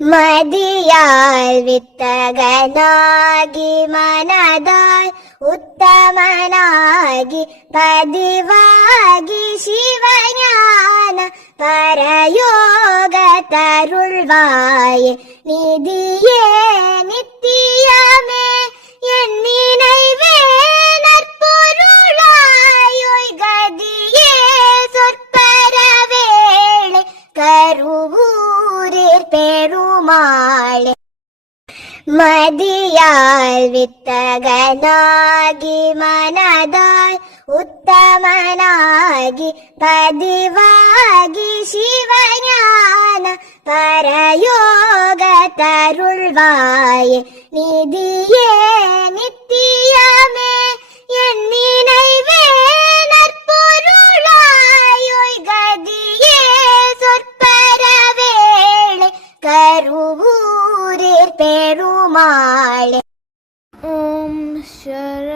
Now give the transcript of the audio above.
மதியால் வித்தகனாகி மனதால் உத்தமனாகி பதிவாகி சிவஞான பரயோக தருள்வாயே நிதியே நித்தியமே என் நினைவே நற்பொருளாய் கதியே சொற்பரவேளை கருவூரில் பெருமாளே. மதியால் வித்தகனாகி மனதால் உத்தமனாகி பதிவாகி சிவஞான பரயோக தருள்வாயே நிதியே நித்தியமே என் நினைவே நற்பொருளாய் கதியே சொற்பரவேளை கருவூரில் பெருமாளே. ஓம் சர